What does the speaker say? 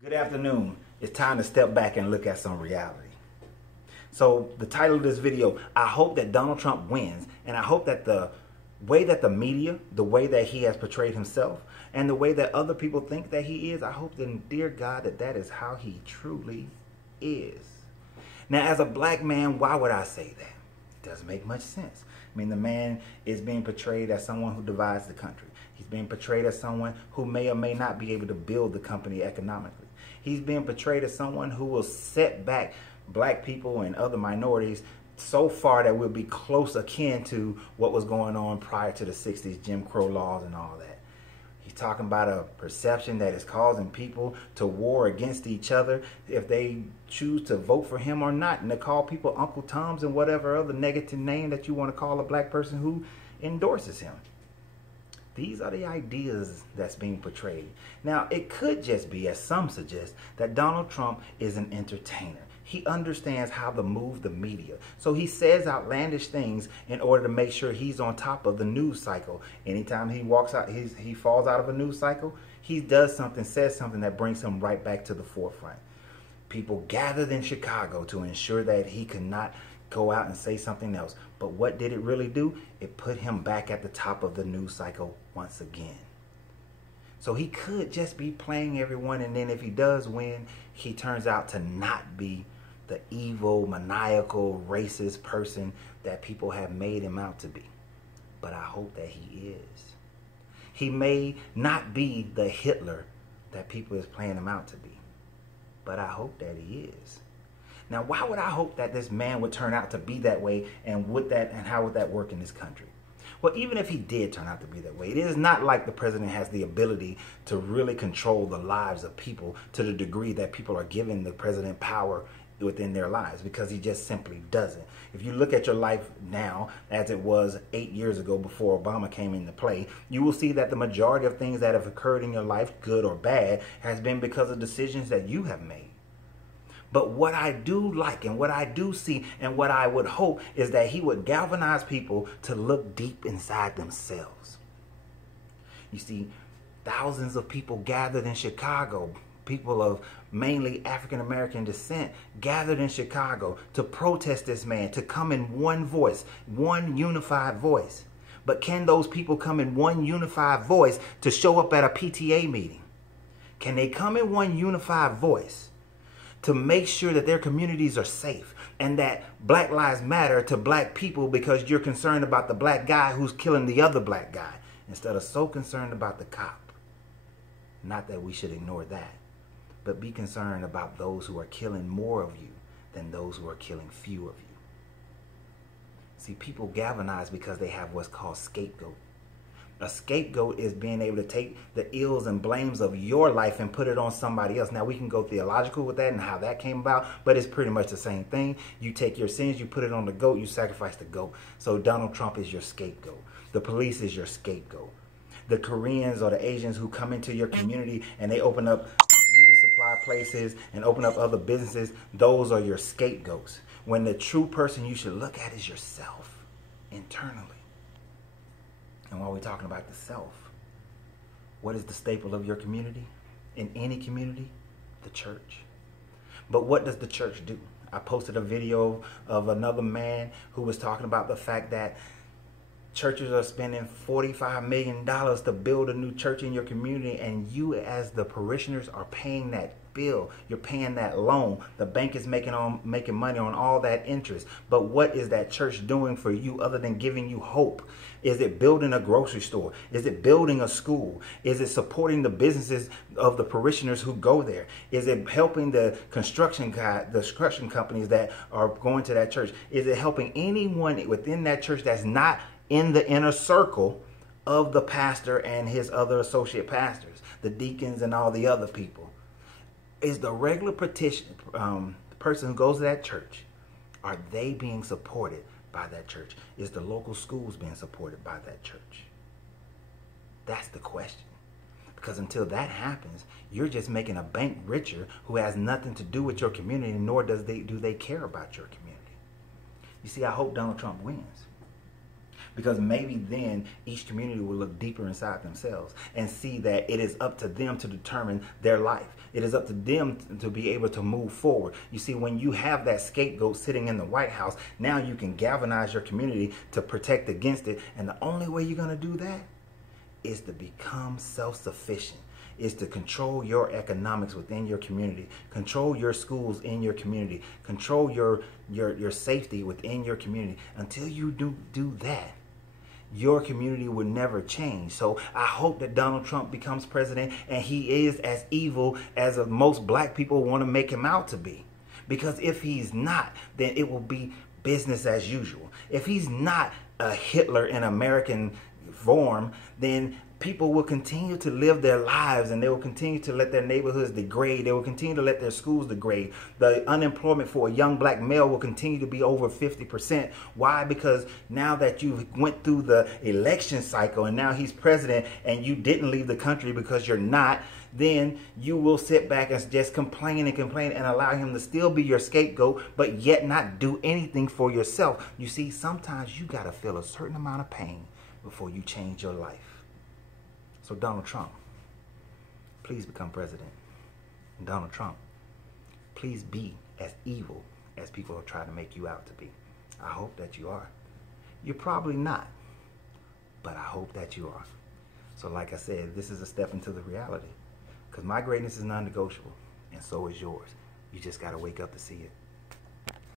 Good afternoon. It's time to step back and look at some reality. So the title of this video, I hope that Donald Trump wins, and I hope that the way that the media, the way that he has portrayed himself, and the way that other people think that he is, I hope that, dear God, that that is how he truly is. Now, as a black man, why would I say that? It doesn't make much sense. I mean, the man is being portrayed as someone who divides the country. He's being portrayed as someone who may or may not be able to build the company economically. He's being portrayed as someone who will set back black people and other minorities so far that we'll be close akin to what was going on prior to the 60s, Jim Crow laws and all that. He's talking about a perception that is causing people to war against each other if they choose to vote for him or not, and to call people Uncle Toms and whatever other negative name that you want to call a black person who endorses him. These are the ideas that's being portrayed. Now, it could just be, as some suggest, that Donald Trump is an entertainer. He understands how to move the media. So he says outlandish things in order to make sure he's on top of the news cycle. Anytime he walks out, he falls out of a news cycle, he does something, says something that brings him right back to the forefront. People gathered in Chicago to ensure that he could not go out and say something else. But what did it really do? It put him back at the top of the news cycle once again. So he could just be playing everyone, and then if he does win, he turns out to not be the evil, maniacal, racist person that people have made him out to be. But I hope that he is. He may not be the Hitler that people is playing him out to be, but I hope that he is. Now, why would I hope that this man would turn out to be that way, and how would that work in this country? Well, even if he did turn out to be that way, it is not like the president has the ability to really control the lives of people to the degree that people are giving the president power within their lives, because he just simply doesn't. If you look at your life now as it was 8 years ago before Obama came into play, you will see that the majority of things that have occurred in your life, good or bad, has been because of decisions that you have made. But what I do like and what I do see and what I would hope is that he would galvanize people to look deep inside themselves. You see, thousands of people gathered in Chicago, people of mainly African-American descent, gathered in Chicago to protest this man, to come in one voice, one unified voice. But can those people come in one unified voice to show up at a PTA meeting? Can they come in one unified voice to make sure that their communities are safe, and that Black Lives Matter to black people because you're concerned about the black guy who's killing the other black guy, instead of so concerned about the cop? Not that we should ignore that, but be concerned about those who are killing more of you than those who are killing few of you. See, people galvanize because they have what's called scapegoat. A scapegoat is being able to take the ills and blames of your life and put it on somebody else. Now, we can go theological with that and how that came about, but it's pretty much the same thing. You take your sins, you put it on the goat, you sacrifice the goat. So Donald Trump is your scapegoat. The police is your scapegoat. The Koreans or the Asians who come into your community and they open up beauty supply places and open up other businesses, those are your scapegoats. When the true person you should look at is yourself internally. And while we're talking about the self, what is the staple of your community? In any community? The church. But what does the church do? I posted a video of another man who was talking about the fact that churches are spending $45 million to build a new church in your community, and you as the parishioners are paying that bill. You're paying that loan. The bank is making money on all that interest. But what is that church doing for you other than giving you hope? Is it building a grocery store? Is it building a school? Is it supporting the businesses of the parishioners who go there? Is it helping the construction companies that are going to that church? Is it helping anyone within that church that's not in the inner circle of the pastor and his other associate pastors, the deacons and all the other people? Is the regular person who goes to that church, are they being supported by that church? Is the local schools being supported by that church? That's the question. Because until that happens, you're just making a bank richer who has nothing to do with your community, nor do they care about your community. You see, I hope Donald Trump wins. Because maybe then each community will look deeper inside themselves and see that it is up to them to determine their life. It is up to them to be able to move forward. You see, when you have that scapegoat sitting in the White House, now you can galvanize your community to protect against it. And the only way you're going to do that is to become self-sufficient, is to control your economics within your community, control your schools in your community, control your safety within your community. Until you do that, your community will never change. So I hope that Donald Trump becomes president and he is as evil as most black people want to make him out to be. Because if he's not, then it will be business as usual. If he's not a Hitler in American form, then people will continue to live their lives and they will continue to let their neighborhoods degrade. They will continue to let their schools degrade. The unemployment for a young black male will continue to be over 50%. Why? Because now that you went through the election cycle and now he's president and you didn't leave the country because you're not, then you will sit back and just complain and allow him to still be your scapegoat, but yet not do anything for yourself. You see, sometimes you got to feel a certain amount of pain before you change your life. So Donald Trump, please become president. And Donald Trump, please be as evil as people are trying to make you out to be. I hope that you are. You're probably not, but I hope that you are. So like I said, this is a step into the reality, because my greatness is non-negotiable, and so is yours. You just got to wake up to see it.